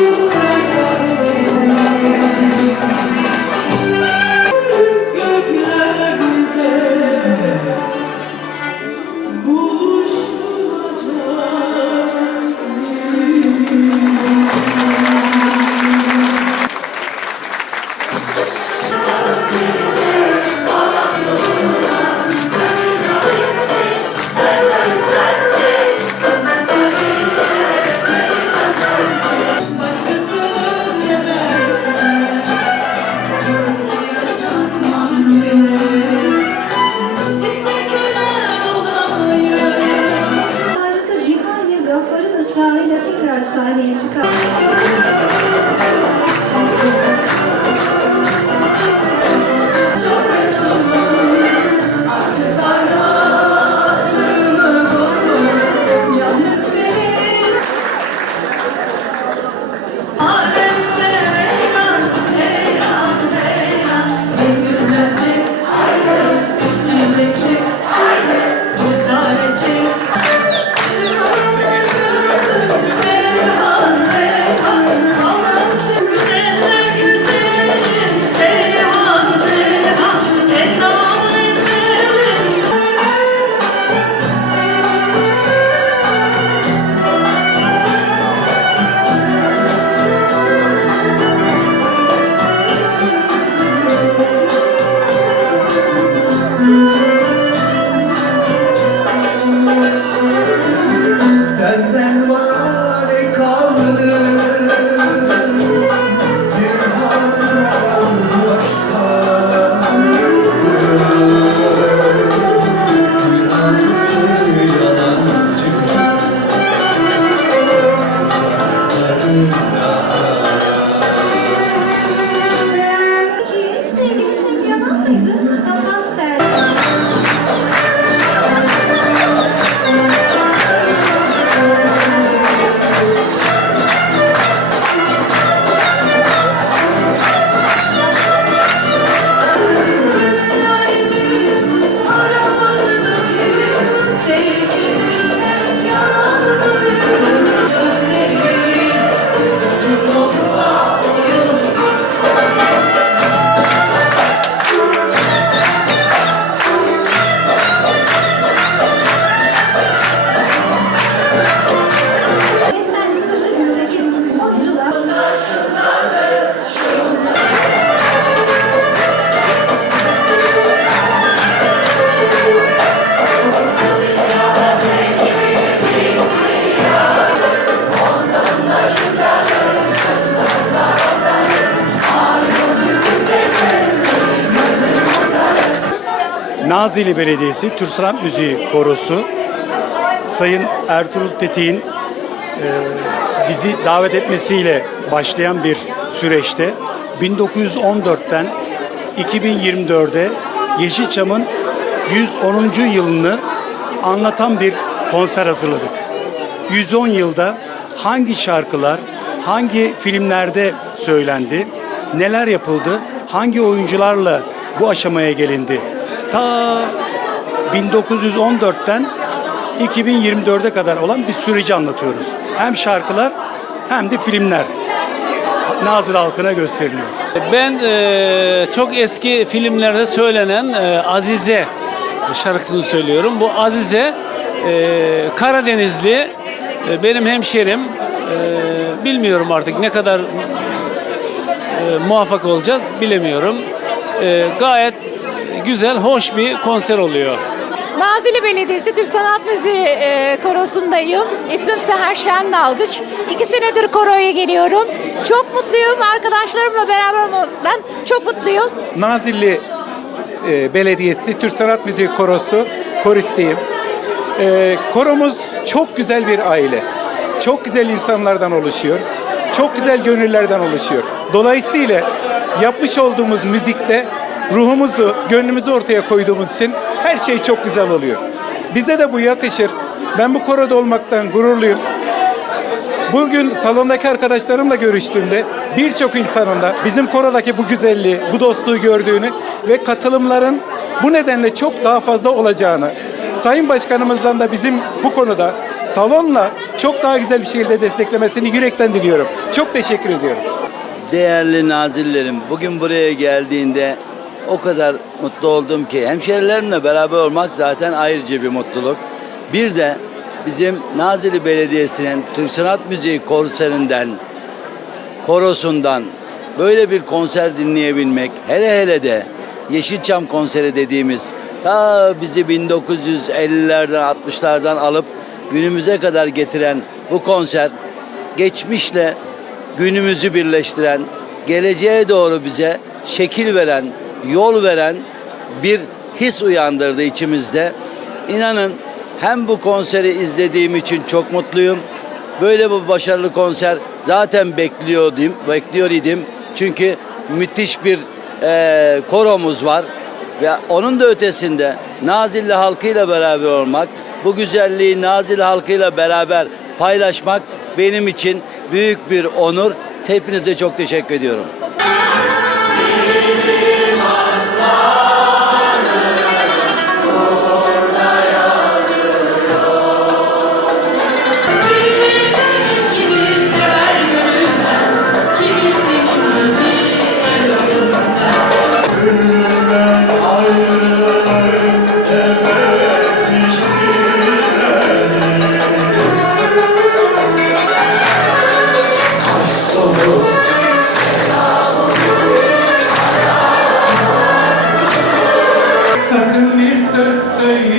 ve 你去看。Nazilli Belediyesi Türk Müziği Korosu Sayın Ertuğrul Tetik'in e, bizi davet etmesiyle başlayan bir süreçte 1914'ten 2024'de Yeşilçam'ın 110. yılını anlatan bir konser hazırladık. 110 yılda hangi şarkılar, hangi filmlerde söylendi, neler yapıldı, hangi oyuncularla bu aşamaya gelindi. Ta 1914'ten 2024'e kadar olan bir süreci anlatıyoruz. Hem şarkılar hem de filmler Nazır halkına gösteriliyor. Ben e, çok eski filmlerde söylenen e, Azize şarkısını söylüyorum. Bu Azize e, Karadenizli e, benim hemşerim. E, bilmiyorum artık ne kadar e, muvaffak olacağız bilemiyorum. E, gayet güzel, hoş bir konser oluyor. Nazilli Belediyesi Türk Sanat Müziği e, korosundayım. İsmim Seher Şen Dalgıç. İki senedir koroya geliyorum. Çok mutluyum. Arkadaşlarımla beraber olmaktan çok mutluyum. Nazilli e, Belediyesi Türk Sanat Müziği Korosu koristiyim. E, koromuz çok güzel bir aile. Çok güzel insanlardan oluşuyor. Çok güzel gönüllerden oluşuyor. Dolayısıyla yapmış olduğumuz müzikte ruhumuzu, gönlümüzü ortaya koyduğumuz için her şey çok güzel oluyor. Bize de bu yakışır. Ben bu koroda olmaktan gururluyum. Bugün salondaki arkadaşlarımla görüştüğümde birçok insanın da bizim korodaki bu güzelliği, bu dostluğu gördüğünü ve katılımların bu nedenle çok daha fazla olacağını, Sayın Başkanımızdan da bizim bu konuda salonla çok daha güzel bir şekilde desteklemesini yürekten diliyorum. Çok teşekkür ediyorum. Değerli nazillerim, bugün buraya geldiğinde o kadar mutlu oldum ki hemşerilerimle beraber olmak zaten ayrıca bir mutluluk. Bir de bizim Nazilli Belediyesi'nin Türk Sanat Müziği konserinden, korosundan böyle bir konser dinleyebilmek, hele hele de Yeşilçam konseri dediğimiz ta bizi 1950'lerden 60'lardan alıp günümüze kadar getiren bu konser geçmişle günümüzü birleştiren, geleceğe doğru bize şekil veren, yol veren bir his uyandırdı içimizde. İnanın hem bu konseri izlediğim için çok mutluyum. Böyle bir başarılı konser zaten bekliyordum, bekliyor idim. Çünkü müthiş bir eee, koromuz var ve onun da ötesinde Nazilli halkıyla beraber olmak, bu güzelliği Nazilli halkıyla beraber paylaşmak benim için büyük bir onur. Hepinize çok teşekkür ediyorum. say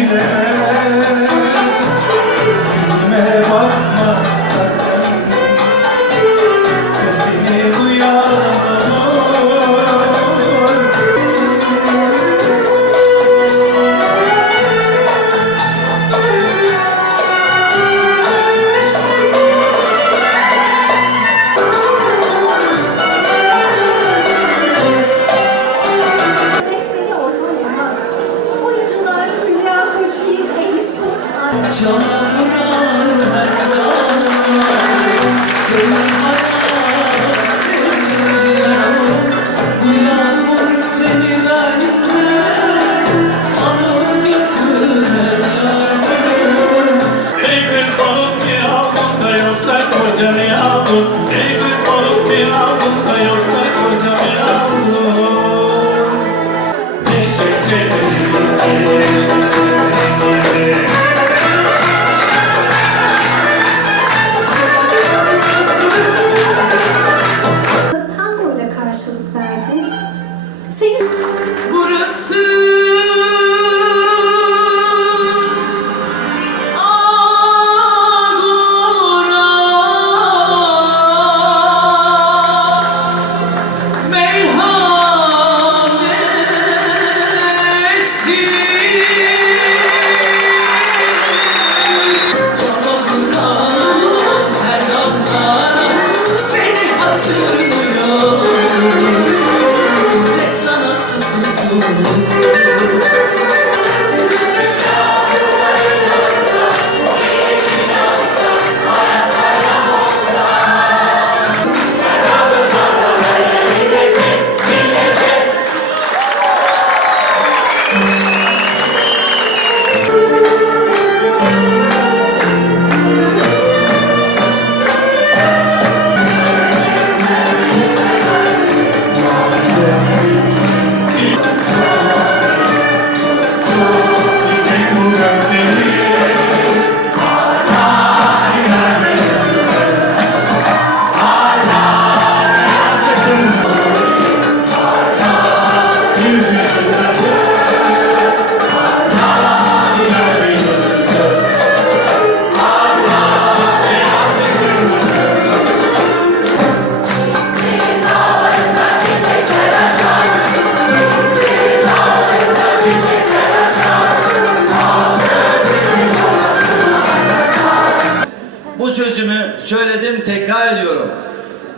tekrar ediyorum.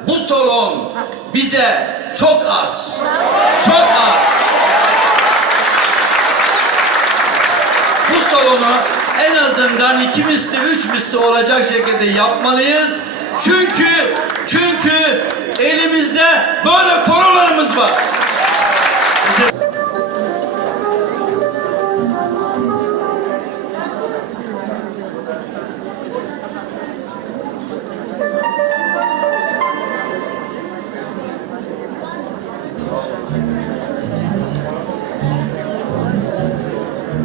Bu salon bize çok az. Çok az. Bu salonu en azından iki misli, üç misli olacak şekilde yapmalıyız. Çünkü çünkü elimizde böyle korolarımız var.